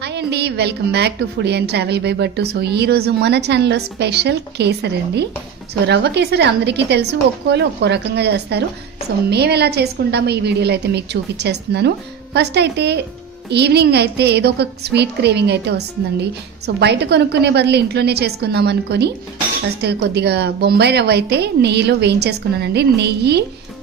Hi అండి, welcome back to food and travel by Battu. So ఈ రోజు మన ఛానల్లో స్పెషల్ కేసరి అండి. సో రవ్వ కేసరి అందరికీ తెలుసు, ఒక్కో రకంగా చేస్తారు. సో మేము ఎలా చేసుకుంటామో ఈ వీడియోలో అయితే మీకు చూపించేస్తున్నాను. ఫస్ట్ అయితే ఈవినింగ్ అయితే ఏదో ఒక స్వీట్ క్రేవింగ్ అయితే వస్తుందండి. సో బయట కొనుక్కునే బదులు ఇంట్లోనే చేసుకుందాం అనుకొని ఫస్ట్ కొద్దిగా బొంబాయి రవ్వ అయితే నెయ్యిలో వేయించేసుకున్నానండి. నెయ్యి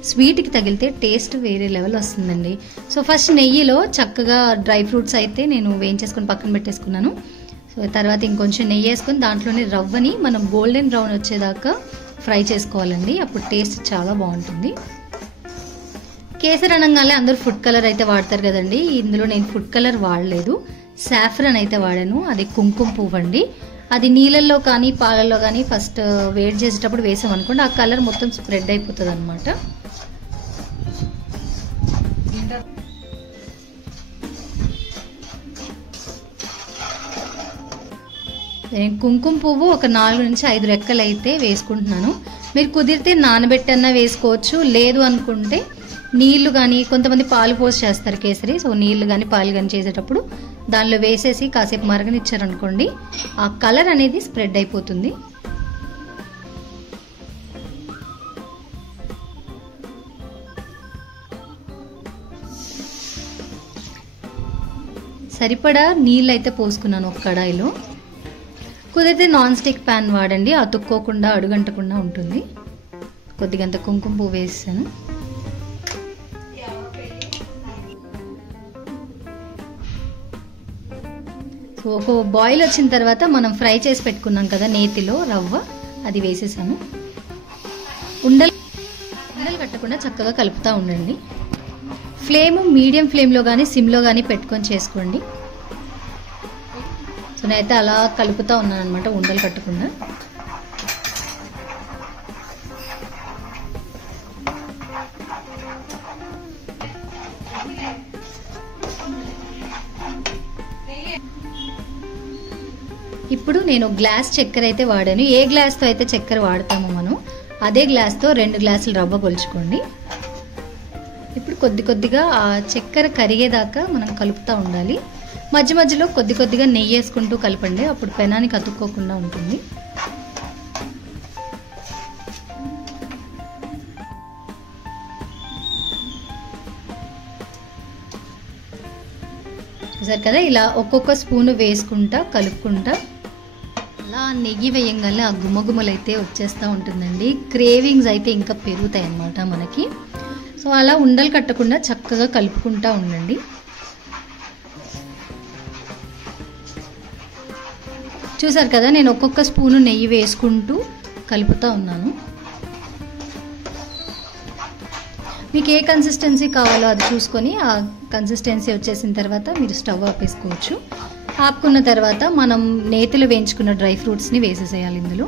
స్వీట్కి తగిలితే టేస్ట్ వేరే లెవెల్ వస్తుందండి. సో ఫస్ట్ నెయ్యిలో చక్కగా డ్రై ఫ్రూట్స్ అయితే నేను వేయించేసుకొని పక్కన పెట్టేసుకున్నాను. సో తర్వాత ఇంకొంచెం నెయ్యి వేసుకొని దాంట్లోనే రవ్వని మనం గోల్డెన్ బ్రౌన్ వచ్చేదాకా ఫ్రై చేసుకోవాలండి. అప్పుడు టేస్ట్ చాలా బాగుంటుంది. కేసరి అనగానే అందరూ ఫుడ్ కలర్ అయితే వాడతారు కదండి. ఇందులో నేను ఫుడ్ కలర్ వాడలేదు, సాఫ్రన్ అయితే వాడాను. అది కుంకుమ పువ్వు అండి. అది నీళ్ళల్లో కానీ పాలల్లో కానీ ఫస్ట్ వేడి చేసేటప్పుడు వేసామనుకోండి ఆ కలర్ మొత్తం స్ప్రెడ్ అయిపోతుంది అనమాట. నేను కుంకుమ పువ్వు ఒక 4 నుంచి 5 రెక్కలు అయితే వేసుకుంటున్నాను. మీరు కుదిరితే నానబెట్టన్నా వేసుకోవచ్చు, లేదు అనుకుంటే నీళ్లు కానీ, కొంతమంది పాలు పోసి చేస్తారు కేసరి. సో నీళ్లు కానీ పాలు కానీ చేసేటప్పుడు దానిలో వేసేసి కాసేపు మరగనిచ్చారనుకోండి ఆ కలర్ అనేది స్ప్రెడ్ అయిపోతుంది. సరిపడా నీళ్ళు అయితే పోసుకున్నాను ఒక కడాయిలో. కుదిరితే నాన్ స్టిక్ ప్యాన్ వాడండి, అతుక్కోకుండా అడుగంటకుండా ఉంటుంది. కొద్దిగంత కుంకుమ పువ్వు వేసాను. సో ఒక బాయిల్ వచ్చిన తర్వాత మనం ఫ్రై చేసి పెట్టుకున్నాం కదా నేతిలో రవ్వ, అది వేసేసాను. ఉండలు కట్టకుండా చక్కగా కలుపుతూ ఉండండి. ఫ్లేమ్ మీడియం ఫ్లేమ్లో కానీ సిమ్లో కానీ పెట్టుకొని చేసుకోండి. సో నేనైతే అలా కలుపుతూ ఉన్నాను అనమాట, ఉండలు కట్టకుండా. ఇప్పుడు నేను గ్లాస్ చక్కెర అయితే వాడాను. ఏ గ్లాస్తో అయితే చక్కెర వాడతామో మనం అదే గ్లాస్తో 2 గ్లాసులు రవ్వ కొలుచుకోండి. ఇప్పుడు కొద్దిగా ఆ చక్కెర కరిగేదాకా మనం కలుపుతూ ఉండాలి. మధ్య మధ్యలో కొద్దిగా నెయ్యి వేసుకుంటూ కలపండి, అప్పుడు పెనానికి అతుక్కోకుండా ఉంటుంది. చూసారు కదా, ఇలా ఒక్కొక్క స్పూన్ వేసుకుంటా కలుపుకుంటా అలా నెయ్యి వేయంగానే ఆ గుమ్మగుమ్మలు అయితే వచ్చేస్తూ ఉంటుందండి. క్రేవింగ్స్ అయితే ఇంకా పెరుగుతాయి అన్నమాట మనకి. సో అలా ఉండలు కట్టకుండా చక్కగా కలుపుకుంటా ఉండండి. చూసారు కదా, నేను ఒక్కొక్క స్పూను నెయ్యి వేసుకుంటూ కలుపుతూ ఉన్నాను. మీకు ఏ కన్సిస్టెన్సీ కావాలో అది చూసుకొని ఆ కన్సిస్టెన్సీ వచ్చేసిన తర్వాత మీరు స్టవ్ ఆపేసుకోవచ్చు. ఆపుకున్న తర్వాత మనం నేతిలో వేయించుకున్న డ్రై ఫ్రూట్స్ని వేసేసేయాలి ఇందులో.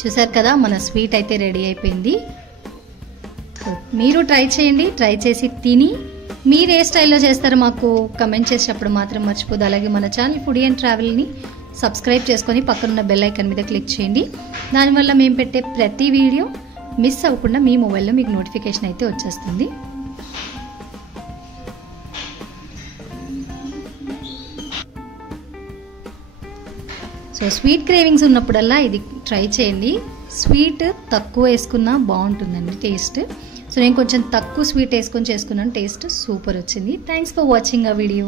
చూసారు కదా, మన స్వీట్ అయితే రెడీ అయిపోయింది. మీరు ట్రై చేయండి. ట్రై చేసి తిని మీరు ఏ స్టైల్లో చేస్తారో మాకు కమెంట్ చేసేటప్పుడు మాత్రం మర్చిపోదు. అలాగే మన ఛానల్ ఫుడ్ అండ్ ట్రావెల్ని సబ్స్క్రైబ్ చేసుకొని పక్కనున్న బెల్ ఐకాన్ మీద క్లిక్ చేయండి. దానివల్ల మేము పెట్టే ప్రతి వీడియో మిస్ అవ్వకుండా మీ మొబైల్లో మీకు నోటిఫికేషన్ అయితే వచ్చేస్తుంది. సో స్వీట్ క్రేవింగ్స్ ఉన్నప్పుడల్లా ఇది ట్రై చేయండి. స్వీట్ తక్కువ వేసుకున్నా బాగుంటుందండి టేస్ట్. సో నేను కొంచెం తక్కువ స్వీట్ వేసుకొని చేసుకున్నాను, టేస్ట్ సూపర్ వచ్చింది. థ్యాంక్స్ ఫర్ వాచింగ్ ఆ వీడియో.